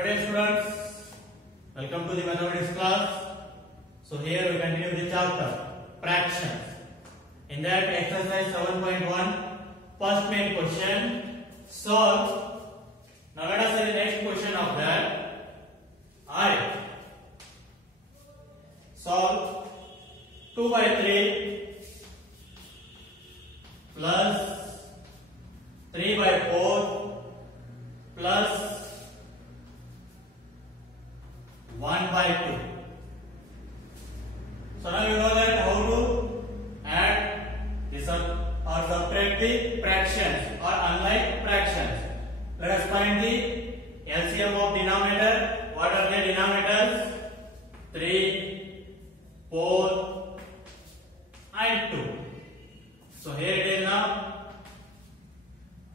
Hello dear students, welcome to the mathematics class. So here we continue the chapter fractions. In that exercise 7.1, first main question, solve. Now let us see the next question of that. I solve 2 by 3 plus 3 by 4 plus 1 by 2. So now you know that how to add this or subtract the fractions or unlike fractions. Let us find the LCM of denominator. What are the denominators? 3, 4 and 2. So here it is now.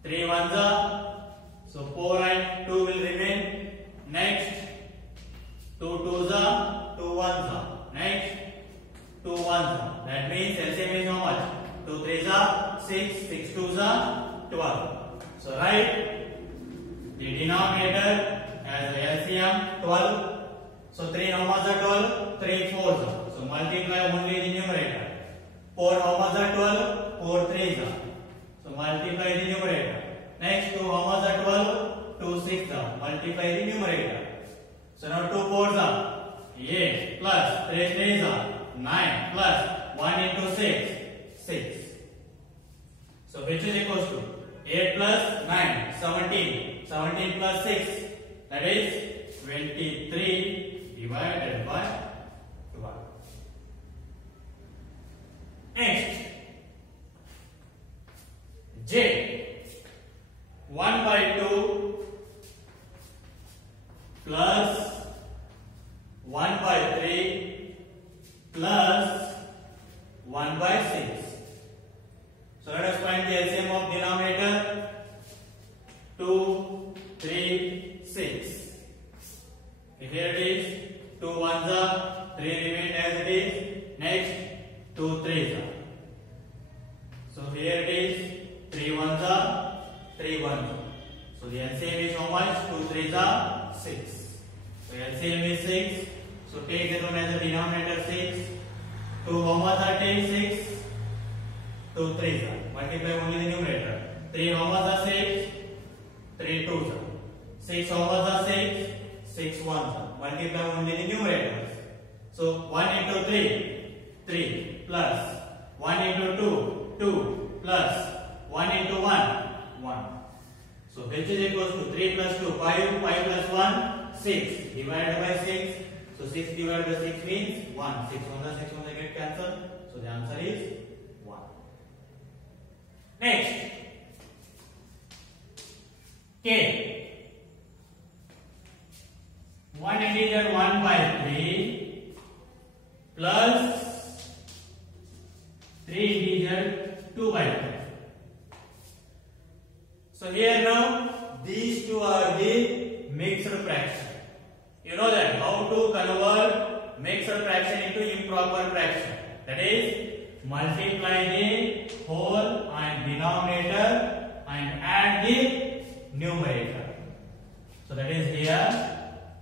3 ones are, so 4 and 2 will remain. Next 2 twos are, 2 ones are. Next 2 ones are. That means LCM is how much? 2 threes are 6, 6 twos are 12. So write the denominator as LCM 12. So 3 how much are 12? 3 fours are. So multiply only the numerator. 4 how much are 12? 4 threes are. So multiply the numerator. Next 2 how much are 12? 2 six are. Multiply the numerator. So now 2 fours are 8 plus 3 threes are 9 plus 1 into 6, 6. So which is equals to 8 plus 9, 17. 17 plus 6, that is 23 divided by 12. Next, J, 1 by 2 plus 1 by 3 plus 1 by 6. So let us find the LCM of denominator. 2, 3, 6. Here it is. 2 ones are, 3 remain as it is. Next 2 threes are. So here it is. 3 ones are, 3 ones are. So the LCM is how much? 2 threes are 6. So LCM is 6. So take that one as a denominator 6. 2 how much are 6? 2 threes are. Multiply only the numerator. 3 how much are 6? 3 twos are. 6 how much are 6? 6 ones are. Multiply only the numerators. So 1 into 3, 3 plus 1 into 2, 2 plus 1 into 1, 1. So which is equals to 3 plus 2, 5, 5 plus 1, 6 divided by 6. So 6 divided by 6 means 1. 6 ones get cancelled. So the answer is 1. Next, K. 1 integer 1 by 3 plus 3 integer 2 by 3. So here now these two are the mixed fraction. You know that how to convert mixed fraction into improper fraction. That is, multiply the whole and denominator and add the numerator. So that is here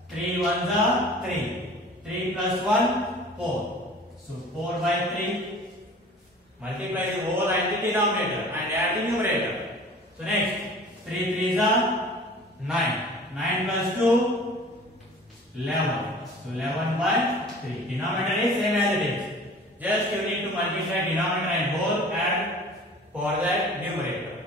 3 ones are 3. 3 plus 1, 4. So 4 by 3. Multiply the whole and the denominator and add the numerator. So next 3 threes are 9. 9 plus 2, 11. So 11 by 3. Denominator is same as it is. Just you need to multiply denominator and whole and for that numerator.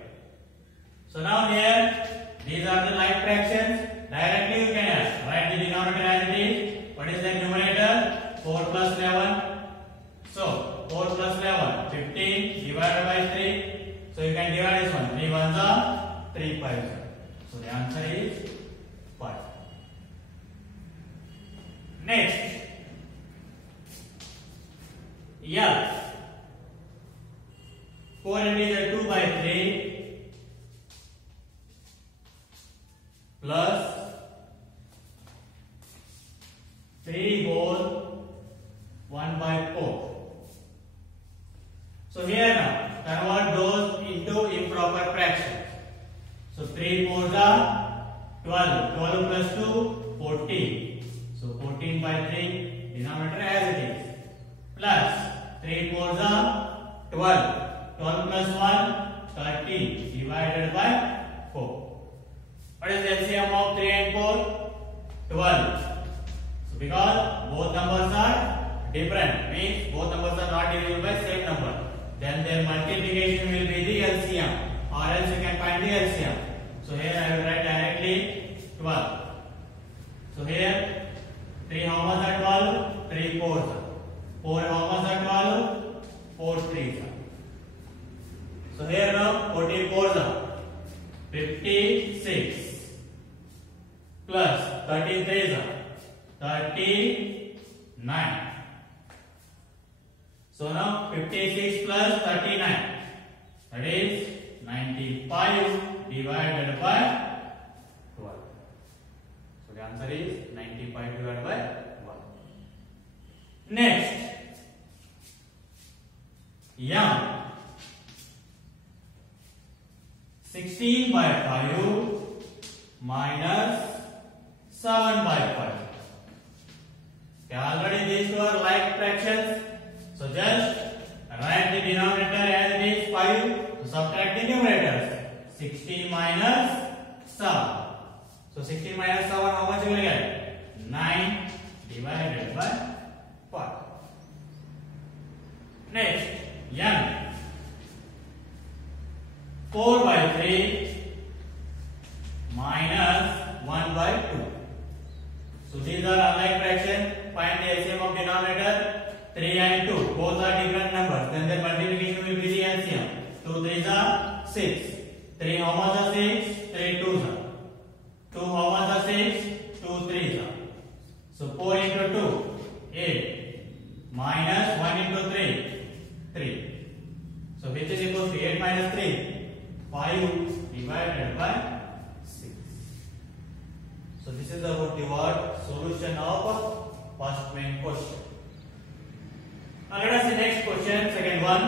So now here these are the like fractions. Directly you can add. Write the denominator as it is. What is the numerator? 4 plus 11. So 4 plus 11, 15 divided by 3. So you can divide this one. 3 ones are, 3 fives are. So the answer is 5. Next, L. 4 integer 2 by 3 plus 3 whole 1 by 4. So here now, convert those into improper fractions. So 3 fours are 12. 12 plus 2, 12 plus 1, 13 divided by 4. What is the LCM of 3 and 4? 12. So because both numbers are different, means both numbers are not divisible by same number, then their multiplication will be the LCM, or else you can find the LCM. So here I will write directly 12. So here 3 how much are 12? 3 4s. 4 how much are 12? 4 3s. So here now 14 4s are 56 plus 13 3s are 39. So now 56 plus 39, that is 95 divided by 12. So the answer is 95 divided by 1. Next, M. 16 by 5 minus 7 by 5. Okay, already these two are like fractions. So just write the denominator as it is 5. So subtract the numerators. 16 minus 7. So 16 minus 7, how much you will get? 9 divided by 5. Next, N. 4 by 3 minus 1 by 2. So these are unlike fractions. Find the LCM of denominator. 3 and 2, both are different numbers. Then their multiplication will be the LCM. 2 3s are 6. 3 how much are 6? 3 2s are. 2 how much are 6? 2 3s are. So 4 into 2, 8. Minus 1 into 3, 3. So which is equal to 8 minus 3? 5 divided by 6. So this is about the solution of first main question. Now let us see next question, second one.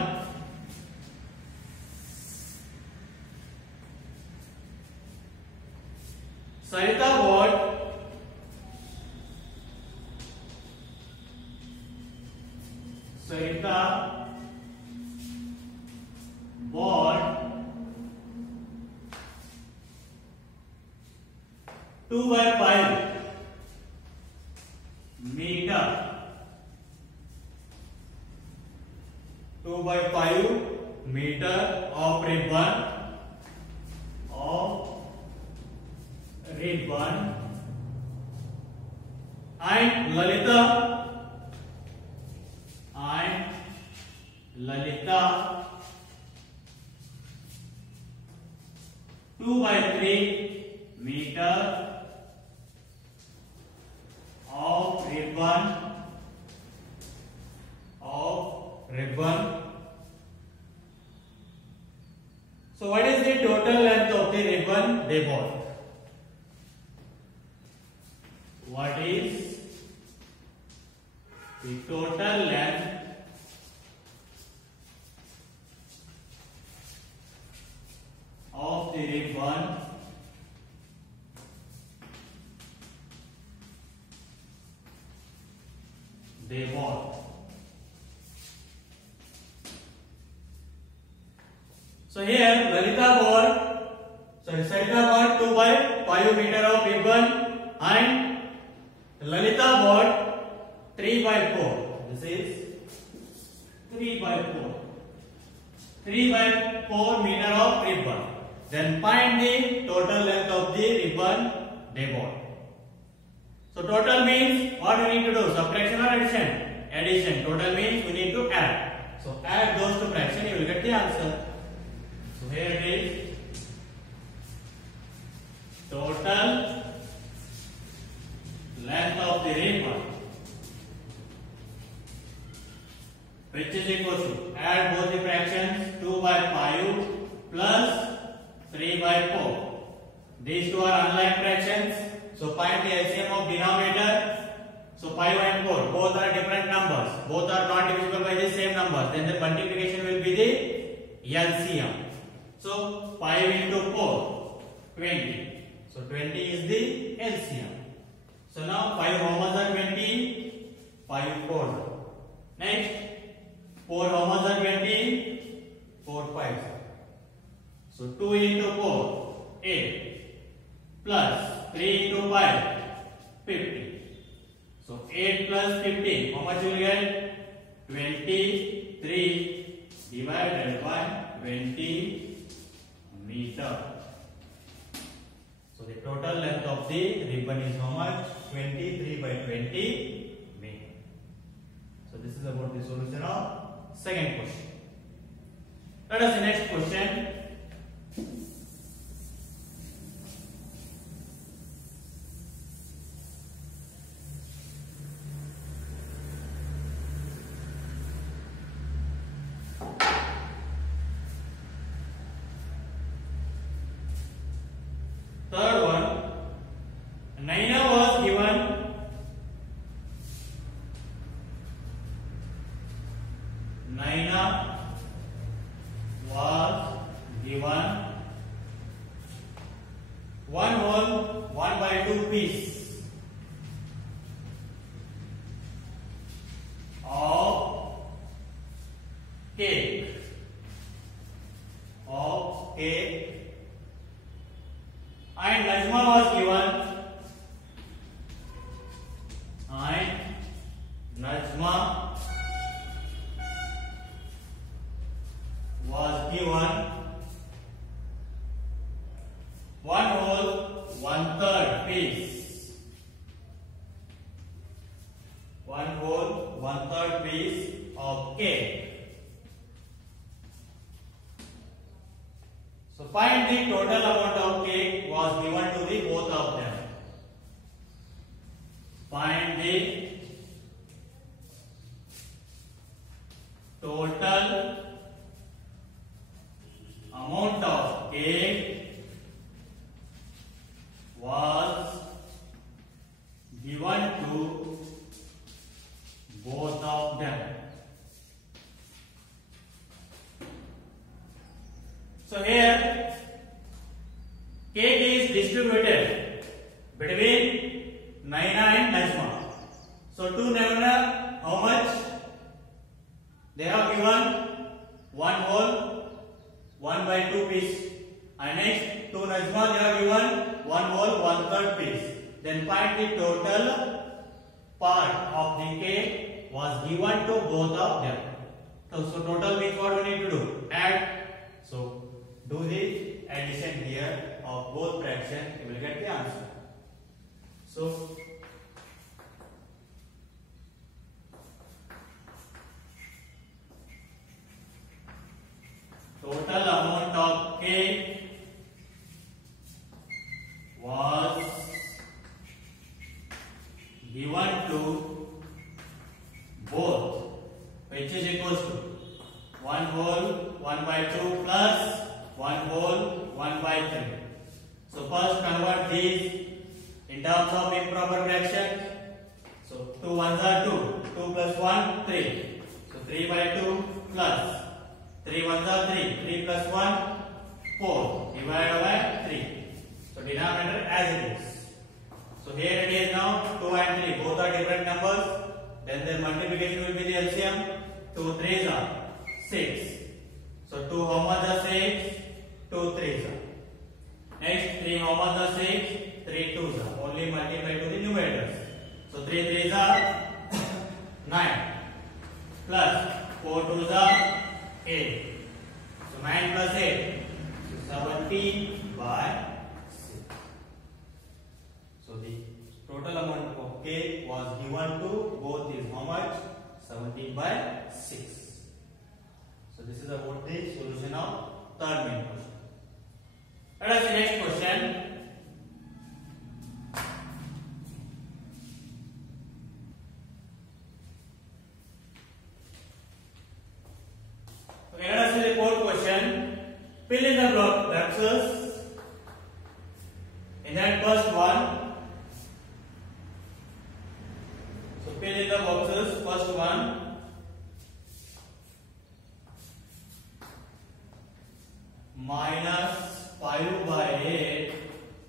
Sarita bought 2 by 5 meter. 2 by 5 meter of ribbon and Lalita 2 by 3 meter of ribbon. So what is the total length of the ribbon they bought? What is the total length of the ribbon they bought? So here Sarita bought 2 by 5 meter of ribbon and Lalita bought 3 by 4. This is 3 by 4. 3 by 4 meter of ribbon. Then find the total length of the ribbon they bought. So total means what we need to do? Subtraction or addition? Addition. Total means we need to add. So add those two fractions, you will get the answer. So here it is. Total length of the ribbon, which is equal to, add both the fractions, 2 by 5 plus 3 by 4. These two are unlike fractions. So find the LCM of denominator. So 5 and 4, both are different numbers. Both are not divisible by the same number. Then the multiplication will be the LCM. So 5 into 4, 20. So 20 is the LCM. So now 5 how much are 20? 5 4. Next 4 how much are 20? 4 5. So 2 into 4, 8, plus 3 into 5, 50. So 8 plus 15, how much you will get? 23 divided by 20 meter. So the total length of the ribbon is how much? 23 by 20 meter. So this is about the solution of second question. Let us see next question. Third one, Naina was given one whole 1/2 piece of cake and Najma was given one whole 1/3 piece. One whole 1/3 piece of cake. So find the total amount of cake was given to the both of them. Find the total amount of cake was given to both of them. So here cake is distributed between Naina and Najma. So to Naina, how much? They have given one whole 1/2 piece. And next to Najma they have given one whole 1/3 piece. Then find the total part of the cake was given to both of them. So total means what we need to do? Add. So do the addition here of both fractions, you will get the answer. So total amount of cake was given to both, which is equals to 1 whole 1/2 plus 1 whole 1/3. So first convert these in terms of improper fraction. So 2 ones are 2, 2 plus 1 3. So 3/2 plus 3 ones are 3, 3 plus 1 4 divided by 3. So denominator as it is. So here it is now 2 and 3 both are different numbers. Then their multiplication will be the LCM. 2 3s are 6. So 2 how much are 6? 2 3s are. Next 3 how much are 6? 3 2s are. Only multiply to the numerators. So 3 3s are 9 plus 4 2s are 8. So 9 plus 8. So 17 by 6. So the total amount of cake was given to both is how much? 17 by 6. So this is about the solution of third main question. Let us see next question. Okay, let us see the fourth question. Fill in the boxes. In that first one, so fill in the boxes. First one, minus 5 by 8,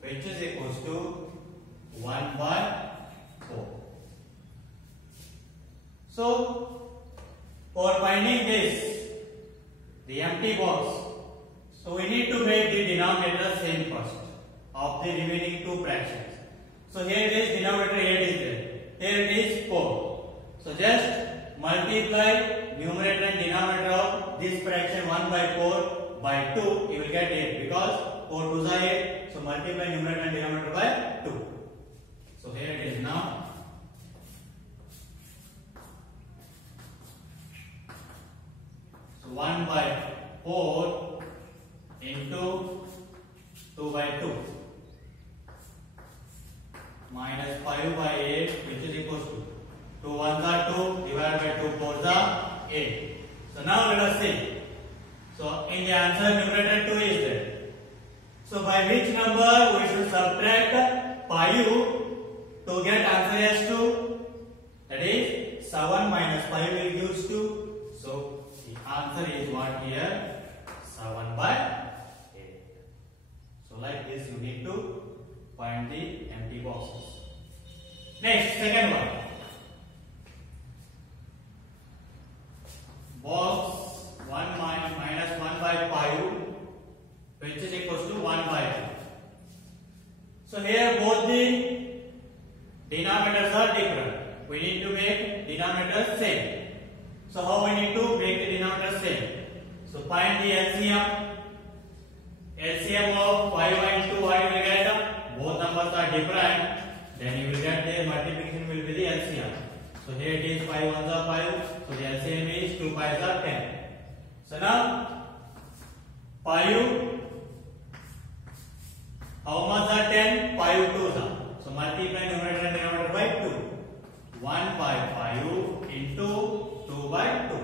which is equals to 1 by 4. So for finding this, the empty box. So we need to make the denominator same first of the remaining two fractions. So here it is, denominator 8 is there. Here it is 4. So just multiply numerator and denominator of this fraction 1 by 4 by 2. You will get 8 because 4 2s are 8. So multiply numerator and denominator by 2. So here it is now. So 1 by 4 into 2 by 2 minus 5 by 8, which is equals to 2 1s are 2 divided by 2 4s are 8. So now let us see. So in the answer numerator 2 is there. So by which number we should subtract 5 to get answer as 2? That is 7 minus 5 will give 2. So the answer is what here? 7 by 8. So like this you need to find the empty boxes. Next, second one. Box 1 minus 1 by 5, which is equals to 1 by 2. So here both the denominators are different. We need to make denominators same. So how we need to make the denominator same? So find the LCM. LCM of 5 and 2, what you will get? Both numbers are different. Then you will get their multiplication will be the LCM. So here it is 5 1s are 5. So the LCM is 2 5s are 10. So now 5, how much are 10? 5 2s are. So multiply numerator and denominator by 2. 1 by 5 into 2 by 2,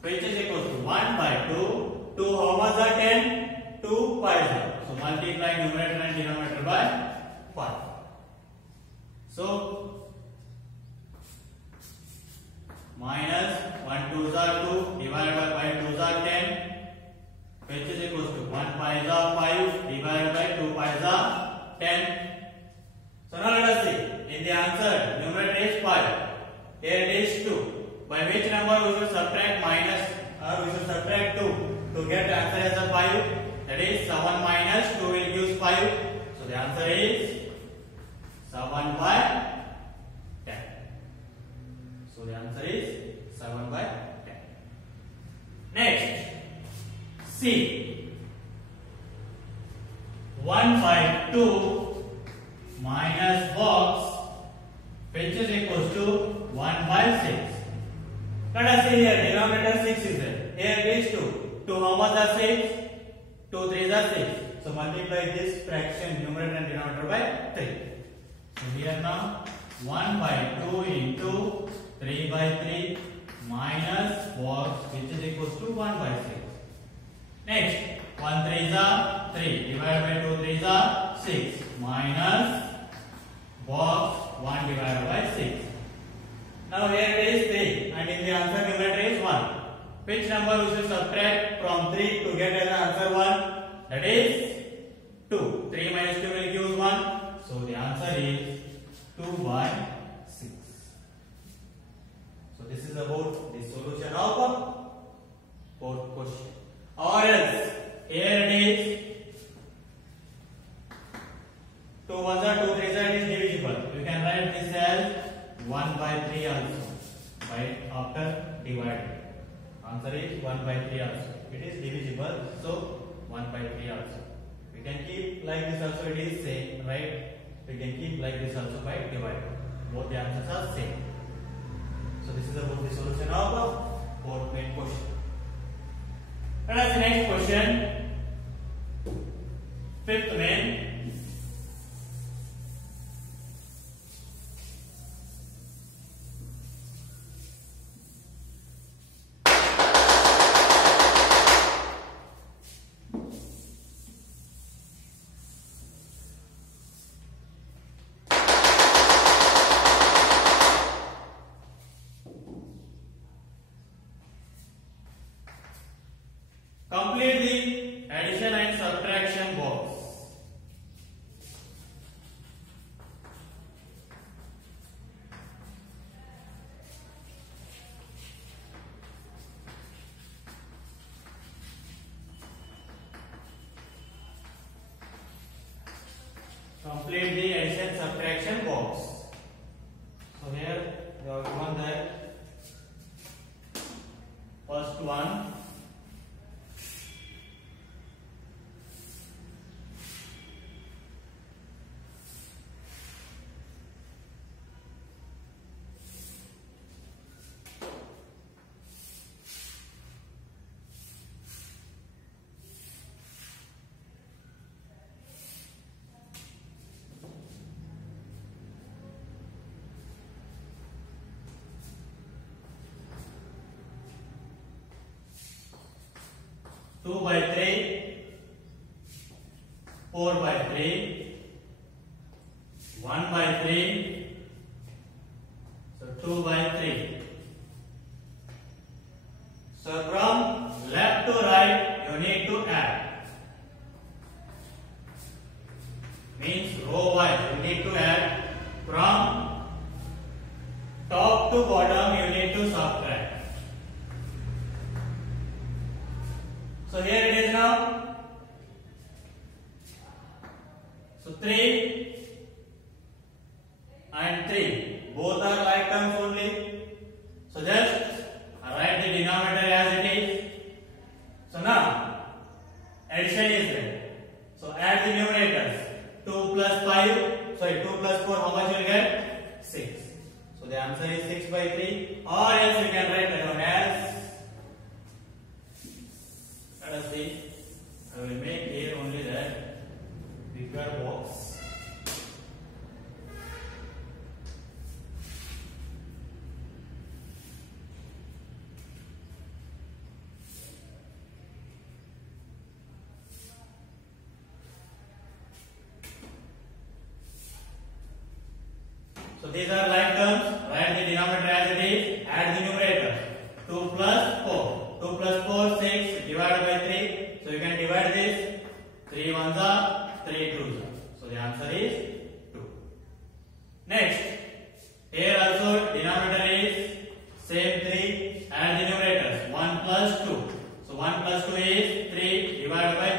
which is equal to 1 by 2. 2 how much are 10? 2 5s are. So multiply numerator and denominator by 5. So minus 1 2s are 2 divided by 5 2s are 10, which is equal to 1 5s are 5 divided by 2 5s are 10. So now let us see. In the answer, numerator is 5. Here it is 2. By which number we should subtract minus or we should subtract 2 to get the answer as a 5? That is 7 minus 2 will give 5. So the answer is 7 by 10. So the answer is 7 by 10. Next, C. 1 by 2 minus box, which is equals to 1 by 6. Let us see here, denominator 6 is there. Here it is 2. 2 how much are 6? 2 3s are 6. So multiply this fraction numerator and denominator by 3. So here now 1 by 2 into 3 by 3 minus box, which is equals to 1 by 6. Next, 1 3s are 3 divided by 2 3s are 6 minus box 1 divided by 6. Now here it is 3 and in the answer numerator is 1. Which number we should subtract from 3 to get as answer 1? That is 2. 3 minus 2 will give 1. So the answer is 2 by 6. So this is about the solution of fourth question. Or else here it is 2 1s are 2 3s are, it is divisible. You can write this as 1 by 3 also by after dividing. Answer is 1 by 3 also. It is divisible, so 1 by 3 also. We can keep like this also, it is same, right? We can keep like this also by dividing. Both the answers are same. So this is about the solution of fourth main question. Let us see next question. Fifth main. Complete the addition and subtraction box. complete the addition subtraction box. So here we have given that first one. Two by three, 4 by 3, 1 by 3, so 2 by 3. So from left to right you need to add. Means row wise you need to add. From top to bottom you need to subtract. So here it is now. So 3 and 3 both are like terms only. So just write the denominator as it is. So now addition is there. So add the numerators. 2 plus 5. Sorry, 2 plus 4. How much you will get? 6. So the answer is 6 by 3. Or else you can write down as. Let us see. I will make here only that bigger box. So these are like terms. Write the denominator as it is. Add the numerator. 2 plus 4. 2 plus 4, 6 divided by 3. So you can divide this. 3 ones are 3 twos are. So the answer is 2. Next, here also denominator is same 3. Add the numerators. 1 plus 2. So 1 plus 2 is 3 divided by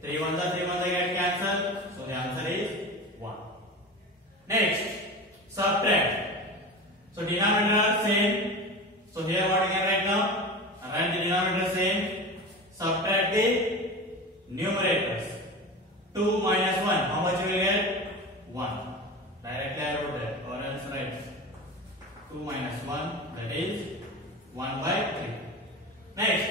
3. 3 ones are 3 ones are get cancelled. So the answer is 1. Next, subtract. So denominator are same. So here what you can write now? Write the denominator same. Subtract the numerators. 2 minus 1. How much you will get? 1. Directly I wrote that. Or else write 2 minus 1. That is 1 by 3. Next.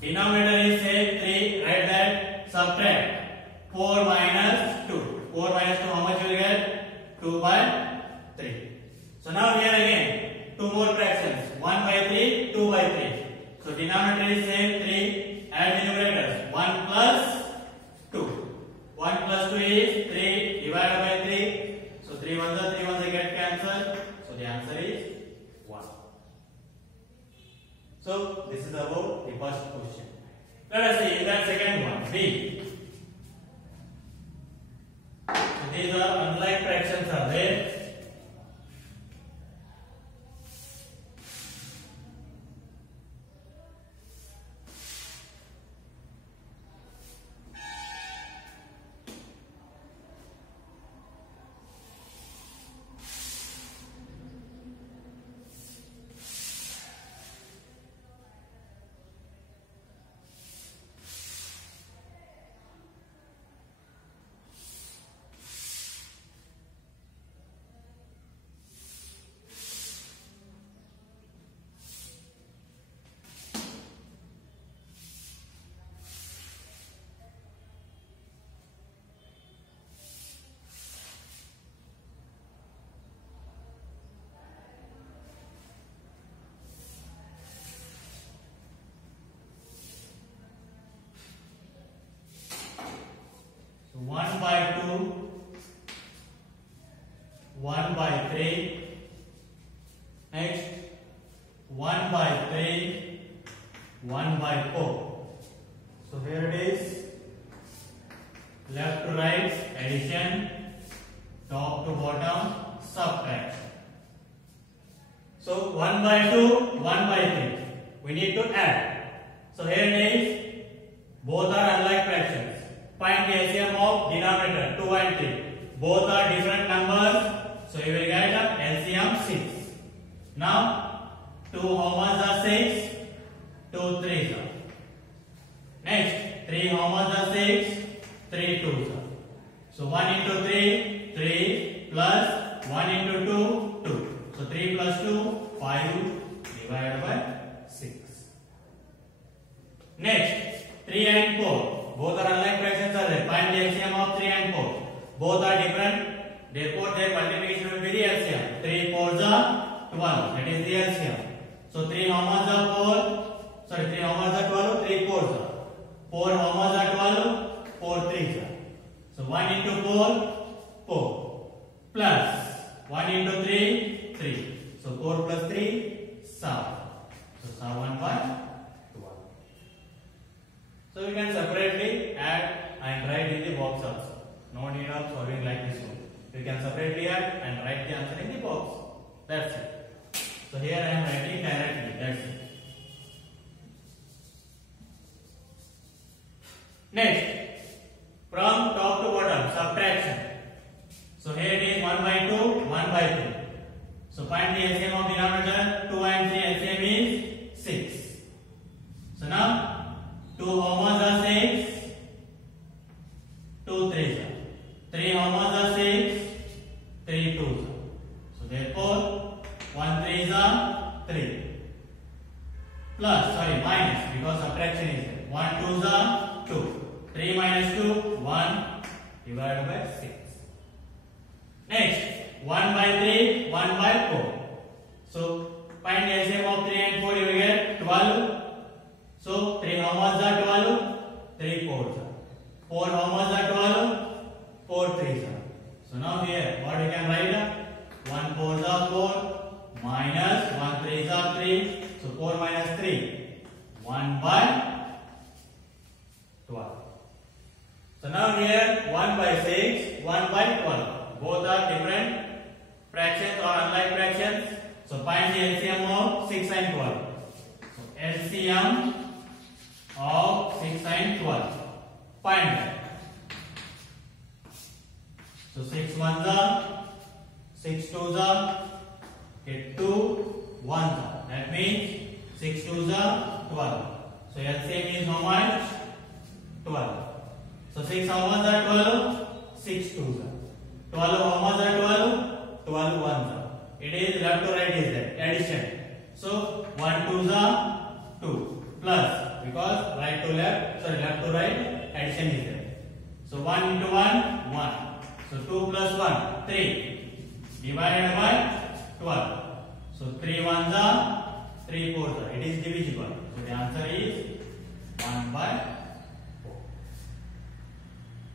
Denominator is same 3. Write that. Subtract 4 minus 2. 4 minus 2. How much you will get? 2 by 3. So now here again. 2 more fractions. 1 by 3, 2 by 3. So denominator is same 3. Add the numerators. 1 plus 2. 1 plus 2 is 3 divided by 3. So 3 ones are 3 ones are get cancelled. So the answer is 1. So this is about the first question. Let us see in that second one. B. So these are unlike fractions are there. So 1 by 2, 1 by 3, next 1 by 3, 1 by 4. So here it is, left to right, addition, top to bottom, subtraction. So 1 by 2, 1 by 3. We need to add. So here it is, both are unlike fractions. Find the LCM of of denominator 2 and 3. Both are different numbers, so you will get LCM 6. Now 2 how much are 6? 2 3s are. Next 3 how much are 6? 3 2s are. So 1 into 3, 3 plus 1 into 2, 2. So 3 plus 2, 5 divided by 6. Next 3 and 4. Both are unlike fractions are there. Find the LCM of 3 and 4. Both are different. Therefore their multiplication will be the LCM. 3 4s are 12. That is the LCM. So 3 how much are 4? Sorry, 3 how much are 12? 3 4s are. 4 how much are 12? 4 3s are. So 1 into 4, 4. Plus 1 into 3, 3. So 4 plus 3, 7. So 7 by 12. So you can separately add and write in the box also. No need of solving like this one. You can separately add and write the answer in the box. That's it. So here I am writing directly. That's it. Next, from top to bottom, subtraction. So here it is 1 by 2, 1 by 3. So find the LCM of denominator. 2 and 3 LCM is 6. So now 2 how much are 6? 2 3s are. 3 how much are 6? 3 2s are. So therefore 1 3s are 3. Plus, sorry, minus, because subtraction is there. 1 2s are 2. 3 minus 2, 1 divided by 6. Next, 1 by 3, 1 by 4. So find the LCM of 3 and 4, you will get 12. So 3 how much are 12? 3 4s are. 4 how much are 12? 4 3s are. So now here, what you can write? 1 4s are 4 minus 1 3s are 3. So 4 minus 3, 1 by 12. So now here 1 by 6, 1 by 12. Both are different fractions or unlike fractions. So find the LCM of 6 and 12. So LCM of 6 and 12. Find that. So 6 1s are, 6 2s are, get 2 1s are. That means 6 2s are 12. So LCM is how much? 12. So 6 how much are 12? 6 2s are. 12 how much are 12? 12 1s are. It is left to right is that addition. So 1 2s are 2 plus, because right to left, sorry, left to right addition is there. So 1 into 1, 1. So 2 plus 1, 3 divided by 12. So 3 1s are, 3 4s are. It is divisible. So the answer is 1 by 4.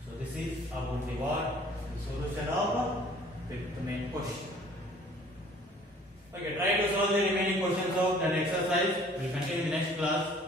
So this is about the what? The solution of fifth main question. Okay, try to solve the remaining questions of that exercise. We will continue in the next class.